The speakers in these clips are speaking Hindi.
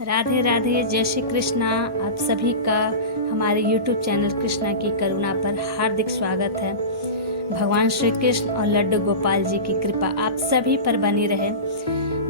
राधे राधे, जय श्री कृष्णा। आप सभी का हमारे YouTube चैनल कृष्णा की करुणा पर हार्दिक स्वागत है। भगवान श्री कृष्ण और लड्डू गोपाल जी की कृपा आप सभी पर बनी रहे।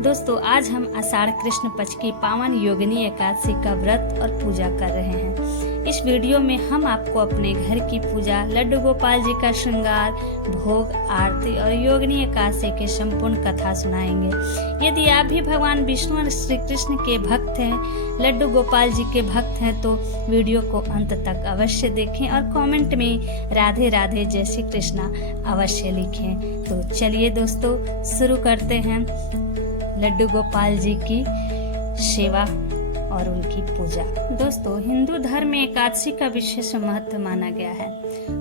दोस्तों, आज हम आषाढ़ कृष्ण पक्ष की पावन योगिनी एकादशी का व्रत और पूजा कर रहे हैं। इस वीडियो में हम आपको अपने घर की पूजा, लड्डू गोपाल जी का श्रृंगार, भोग, आरती और योगिनी एकादशी के संपूर्ण कथा सुनाएंगे। यदि आप भी भगवान विष्णु और श्री कृष्ण के भक्त हैं, लड्डू गोपाल जी के भक्त हैं, तो वीडियो को अंत तक अवश्य देखें और कमेंट में राधे राधे जय श्री कृष्णा अवश्य लिखें। तो चलिए दोस्तों, शुरू करते हैं लड्डू गोपाल जी की सेवा और उनकी पूजा। दोस्तों, हिंदू धर्म में एकादशी का विशेष महत्व माना गया है।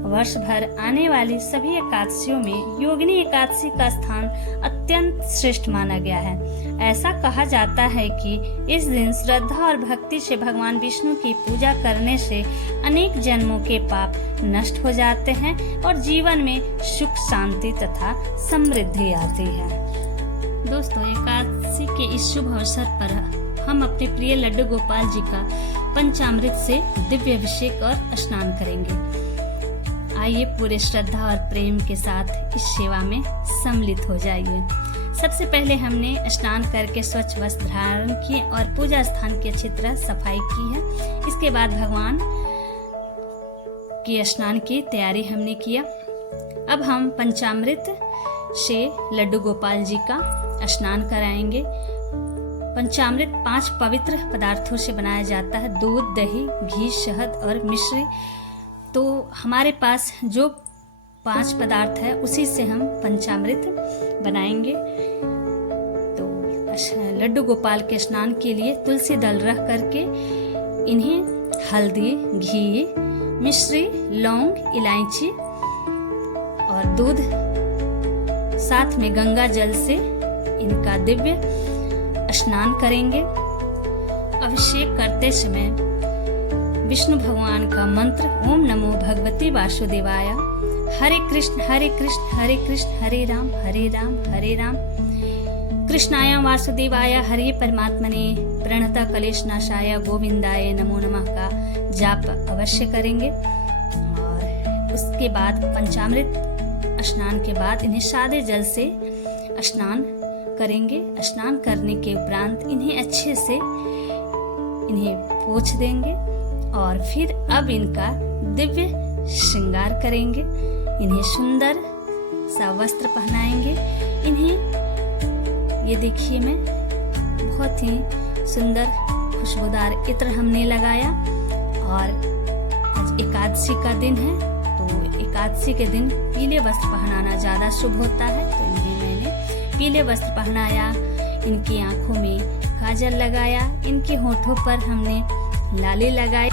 वर्ष भर आने वाली सभी एकादशियों में योगिनी एकादशी का स्थान अत्यंत श्रेष्ठ माना गया है। ऐसा कहा जाता है कि इस दिन श्रद्धा और भक्ति से भगवान विष्णु की पूजा करने से अनेक जन्मों के पाप नष्ट हो जाते हैं और जीवन में सुख, शांति तथा समृद्धि आती है। दोस्तों, एकादशी के इस शुभ अवसर पर हम अपने प्रिय लड्डू गोपाल जी का पंचामृत से दिव्य अभिषेक और स्नान करेंगे। आइए पूरे श्रद्धा और प्रेम के साथ इस सेवा में सम्मिलित हो जाइए। सबसे पहले हमने स्नान करके स्वच्छ वस्त्र धारण किए और पूजा स्थान की अच्छी तरह सफाई की है। इसके बाद भगवान की स्नान की तैयारी हमने किया। अब हम पंचामृत से लड्डू गोपाल जी का स्नान कराएंगे। पंचामृत 5 पवित्र पदार्थों से बनाया जाता है: दूध, दही, घी, शहद और मिश्री। तो हमारे पास जो 5 पदार्थ है उसी से हम पंचामृत बनाएंगे। तो लड्डू गोपाल के स्नान के लिए तुलसी दल रख करके इन्हें हल्दी, घी, मिश्री, लौंग, इलायची और दूध, साथ में गंगा जल से इनका दिव्य स्नान करेंगे। अभिषेक करते समय विष्णु भगवान का मंत्र ओम नमो भगवती वासुदेवाय, हरे कृष्ण हरे कृष्ण हरे कृष्ण हरे राम हरे राम कृष्णाय वासुदेवाय हरे परमात्मने प्रणत कलेश नाशाय गोविंदाय नमो नमः का जाप अवश्य करेंगे। और उसके बाद पंचामृत स्नान के बाद इन्हें सादे जल से स्नान करेंगे। स्नान करने के उपरांत इन्हें अच्छे से पोंछ देंगे और फिर अब इनका दिव्य श्रृंगार करेंगे। इन्हें सुंदर सा वस्त्र पहनाएंगे। इन्हें ये देखिए, मैं बहुत ही सुंदर खुशबूदार इत्र हमने लगाया। और आज एकादशी का दिन है, तो एकादशी के दिन पीले वस्त्र पहनाना ज्यादा शुभ होता है। तो इन्हें मैंने पीले वस्त्र पहनाया, इनकी आंखों में काजल लगाया, इनके होठों पर हमने लाली लगाई।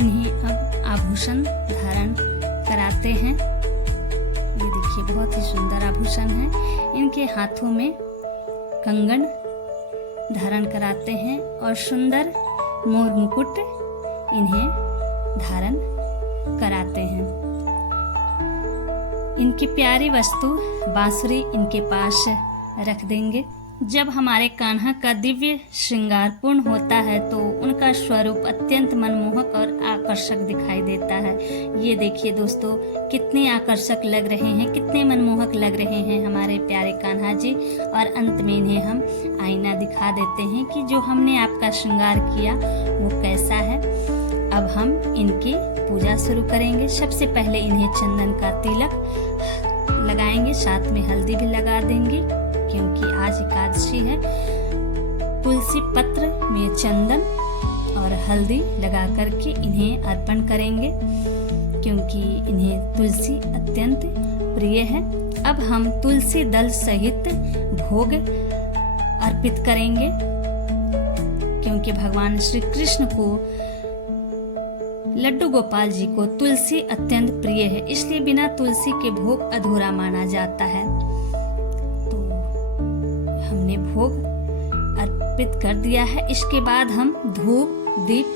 इन्हें अब आभूषण धारण कराते हैं। ये देखिए, बहुत ही सुंदर आभूषण है। इनके हाथों में कंगन धारण कराते हैं और सुंदर मोर मुकुट इन्हें धारण कराते हैं। इनकी प्यारी वस्तु बांसुरी इनके पास रख देंगे। जब हमारे कान्हा का दिव्य श्रृंगार पूर्ण होता है तो उनका स्वरूप अत्यंत मनमोहक और आकर्षक दिखाई देता है। ये देखिए दोस्तों, कितने आकर्षक लग रहे हैं, कितने मनमोहक लग रहे हैं हमारे प्यारे कान्हा जी। और अंत में इन्हें हम आईना दिखा देते हैं कि जो हमने आपका श्रृंगार किया वो कैसा है। अब हम इनकी पूजा शुरू करेंगे। सबसे पहले इन्हें चंदन का तिलक लगाएंगे, साथ में हल्दी भी लगा देंगे क्योंकि आज एकादशी है। तुलसी पत्र में चंदन और हल्दी लगा करके इन्हें अर्पण करेंगे क्योंकि इन्हें तुलसी अत्यंत प्रिय है। अब हम तुलसी दल सहित भोग अर्पित करेंगे क्योंकि भगवान श्री कृष्ण को, लड्डू गोपाल जी को तुलसी अत्यंत प्रिय है, इसलिए बिना तुलसी के भोग अधूरा माना जाता है। तो हमने भोग अर्पित कर दिया है। इसके बाद हम धूप, दीप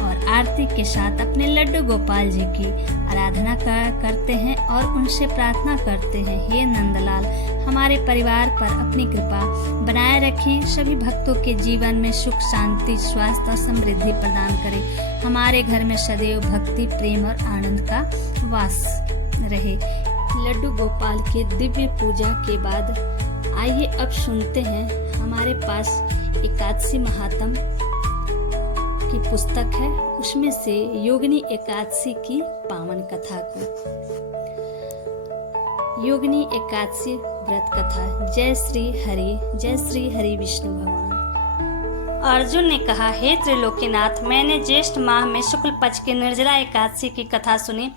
और आरती के साथ अपने लड्डू गोपाल जी की आराधना करते हैं और उनसे प्रार्थना करते हैं, हे नंदलाल हमारे परिवार पर अपनी कृपा बनाए रखें, सभी भक्तों के जीवन में सुख शांति स्वास्थ्य और समृद्धि प्रदान करें, हमारे घर में सदैव भक्ति प्रेम और आनंद का वास रहे। लड्डू गोपाल के दिव्य पूजा के बाद आइए अब सुनते हैं हमारे पास एकादशी महात्म की पुस्तक है, उसमें से योगिनी एकादशी की पावन कथा को। योगिनी एकादशी व्रत कथा। जय श्री हरि विष्णु भगवान। अर्जुन ने कहा, हे त्रिलोकीनाथ, मैंने ज्येष्ठ माह में शुक्ल पक्ष की निर्जला एकादशी की कथा सुनी,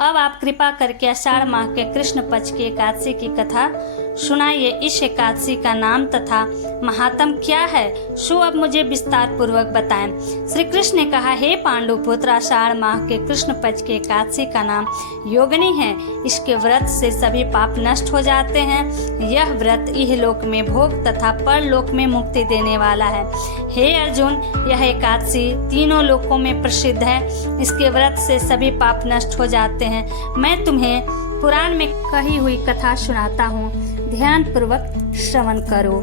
अब आप कृपा करके आषाढ़ माह के कृष्ण पक्ष की एकादशी की कथा सुनाइए। इस एकादशी का नाम तथा महात्म क्या है, सो अब मुझे विस्तार पूर्वक बताएं। श्री कृष्ण ने कहा, हे पांडु पुत्र, आषाढ़ माह के कृष्ण पक्ष की एकादशी का नाम योगिनी है। इसके व्रत से सभी पाप नष्ट हो जाते हैं। यह व्रत इहलोक में भोग तथा परलोक में मुक्ति देने वाला है। हे अर्जुन, यह एकादशी तीनों लोकों में प्रसिद्ध है। इसके व्रत से सभी पाप नष्ट हो जाते हैं। मैं तुम्हें पुराण में कही हुई कथा सुनाता हूँ, ध्यान पूर्वक श्रवण करो।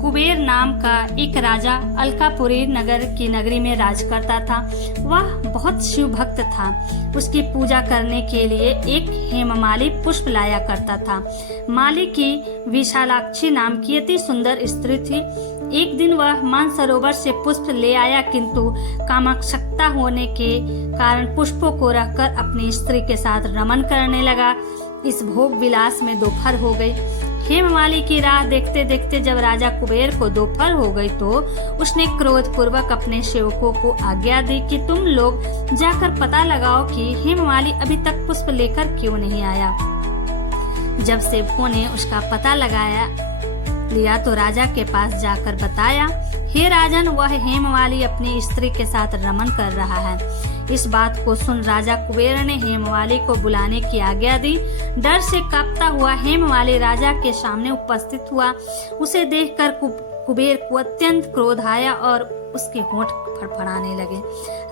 कुबेर नाम का एक राजा अलकापुरी नगर की नगरी में राज करता था। वह बहुत शिव भक्त था। उसकी पूजा करने के लिए एक हेममाली पुष्प लाया करता था। माली की विशालाक्षी नाम की अति सुंदर स्त्री थी। एक दिन वह मानसरोवर से पुष्प ले आया, किंतु कामासक्ता होने के कारण पुष्पों को रखकर अपनी स्त्री के साथ रमन करने लगा। इस भोग विलास में दोपहर हो गई। हेममाली की राह देखते देखते जब राजा कुबेर को दोपहर हो गई तो उसने क्रोध पूर्वक अपने सेवकों को आज्ञा दी कि तुम लोग जाकर पता लगाओ कि हेममाली अभी तक पुष्प लेकर क्यों नहीं आया। जब सेवकों ने उसका पता लिया तो राजा के पास जाकर बताया, हे राजन, वह हेममाली अपनी स्त्री के साथ रमन कर रहा है। इस बात को सुन राजा कुबेर ने हेममाली को बुलाने की आज्ञा दी। डर से कांपता हुआ हेममाली राजा के सामने उपस्थित हुआ। उसे देखकर कुबेर को अत्यंत क्रोध आया और उसके होंठ फड़फड़ाने लगे।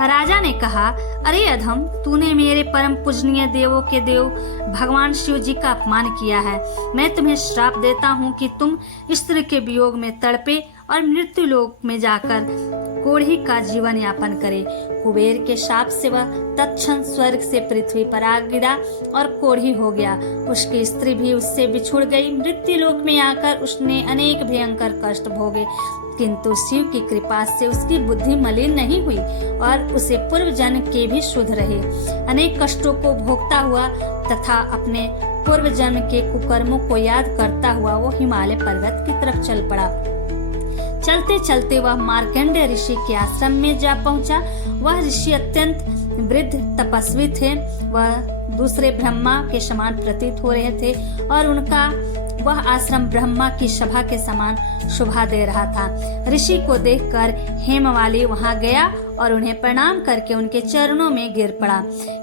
राजा ने कहा, अरे अधम, तूने मेरे परम पूजनीय देवों के देव भगवान शिव जी का अपमान किया है। मैं तुम्हें श्राप देता हूँ कि तुम स्त्री के वियोग में तड़पे और मृत्यु लोक में जाकर कोढ़ी का जीवन यापन करे। कुबेर के शाप से वह तत्क्षण स्वर्ग से पृथ्वी पर आ गिरा और कोढ़ी हो गया। उसकी स्त्री भी उससे बिछुड़ गई। मृत्यु लोक में आकर उसने अनेक भयंकर कष्ट भोगे, किंतु शिव की कृपा से उसकी बुद्धि मलिन नहीं हुई और उसे पूर्व जन्म के भी शुद्ध रहे। अनेक कष्टों को भोगता हुआ तथा अपने पूर्व जन्म के कुकर्मों को याद करता हुआ वो हिमालय पर्वत की तरफ चल पड़ा। चलते चलते वह मार्कंडेय ऋषि के आश्रम में जा पहुंचा। वह ऋषि अत्यंत वृद्ध तपस्वी थे। वह दूसरे ब्रह्मा के समान प्रतीत हो रहे थे और उनका वह आश्रम ब्रह्मा की सभा के समान शोभा दे रहा था। ऋषि को देखकर हेममाली वहां गया और उन्हें प्रणाम करके उनके चरणों में गिर पड़ा।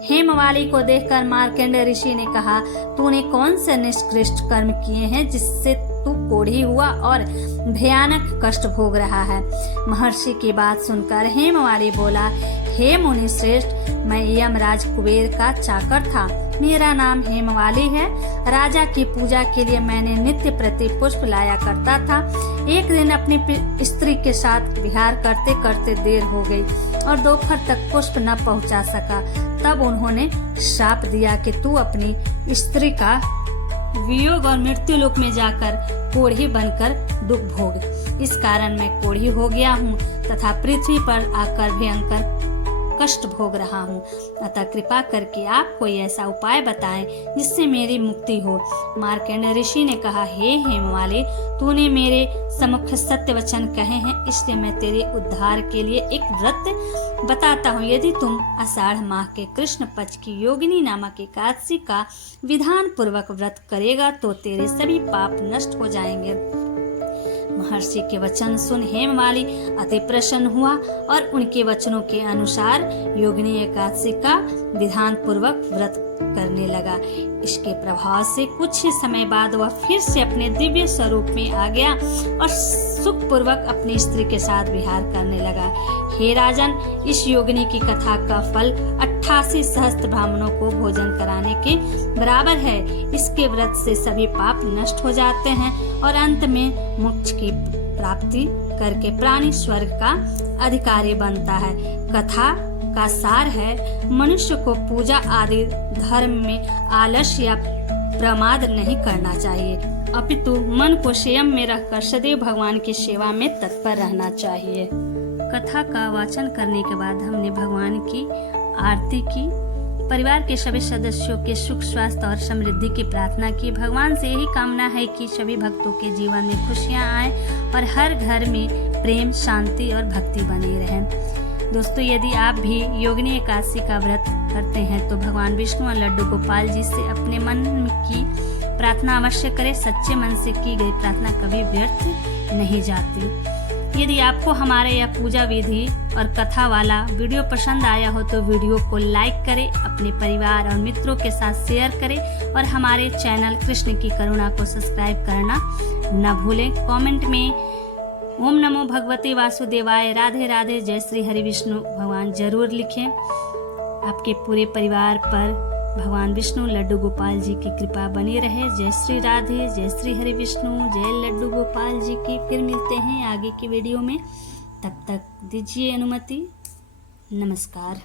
हेममाली को देखकर मार्कंडेय ऋषि ने कहा, तूने कौन से निष्कृष्ट कर्म किए हैं जिससे तू कोढ़ी हुआ और भयानक कष्ट भोग रहा है। महर्षि की बात सुनकर हेममाली बोला, हे मुनि श्रेष्ठ, मैं यमराज कुबेर का चाकर था। मेरा नाम हेममाली है। राजा की पूजा के लिए मैंने नित्य प्रति पुष्प लाया करता था। एक दिन अपनी स्त्री के साथ विहार करते करते देर हो गई और दोपहर तक पुष्प न पहुंचा सका। तब उन्होंने श्राप दिया कि तू अपनी स्त्री का वियोग और मृत्यु लोक में जाकर कोढ़ी बनकर दुख भोग। इस कारण मैं कोढ़ी हो गया हूँ तथा पृथ्वी पर आकर भयंकर कष्ट भोग रहा हूँ। अतः कृपा करके आप कोई ऐसा उपाय बताएं जिससे मेरी मुक्ति हो। मार्कंडेय ऋषि ने कहा, हे हेममाली, तूने मेरे सम्मुख सत्य वचन कहे हैं, इसलिए मैं तेरे उद्धार के लिए एक व्रत बताता हूँ। यदि तुम आषाढ़ माह के कृष्ण पक्ष की योगिनी नामक एकादशी का विधान पूर्वक व्रत करेगा तो तेरे सभी पाप नष्ट हो जाएंगे। महर्षि के वचन सुन हेममाली अति प्रसन्न हुआ और उनके वचनों के अनुसार योगिनी एकादशी का विधान पूर्वक व्रत करने लगा। इसके प्रभाव से कुछ ही समय बाद वह फिर से अपने दिव्य स्वरूप में आ गया और सुखपूर्वक अपनी स्त्री के साथ विहार करने लगा। हे राजन, इस योगिनी की कथा का फल 88 सहस्त्र ब्राह्मणों को भोजन कराने के बराबर है। इसके व्रत से सभी पाप नष्ट हो जाते हैं और अंत में मोक्ष की प्राप्ति करके प्राणी स्वर्ग का अधिकारी बनता है। कथा का सार है, मनुष्य को पूजा आदि धर्म में आलस्य या प्रमाद नहीं करना चाहिए, अपितु मन को संयम में रखकर सदैव भगवान की सेवा में तत्पर रहना चाहिए। कथा का वाचन करने के बाद हमने भगवान की आरती की, परिवार के सभी सदस्यों के सुख स्वास्थ्य और समृद्धि की प्रार्थना की। भगवान से यही कामना है कि सभी भक्तों के जीवन में खुशियां आए और हर घर में प्रेम, शांति और भक्ति बनी रहे। दोस्तों, यदि आप भी योगिनी एकादशी का व्रत करते हैं तो भगवान विष्णु और लड्डू गोपाल जी से अपने मन की प्रार्थना अवश्य करें। सच्चे मन से की गई प्रार्थना कभी व्यर्थ नहीं जाती। यदि आपको हमारे यह पूजा विधि और कथा वाला वीडियो पसंद आया हो तो वीडियो को लाइक करें, अपने परिवार और मित्रों के साथ शेयर करें और हमारे चैनल कृष्ण की करुणा को सब्सक्राइब करना न भूलें। कमेंट में ओम नमो भगवते वासुदेवाय, राधे राधे, जय श्री हरि विष्णु भगवान जरूर लिखें। आपके पूरे परिवार पर भगवान विष्णु लड्डू गोपाल जी की कृपा बनी रहे। जय श्री राधे, जय श्री हरि विष्णु, जय लड्डू गोपाल जी की। फिर मिलते हैं आगे की वीडियो में, तब तक दीजिए अनुमति। नमस्कार।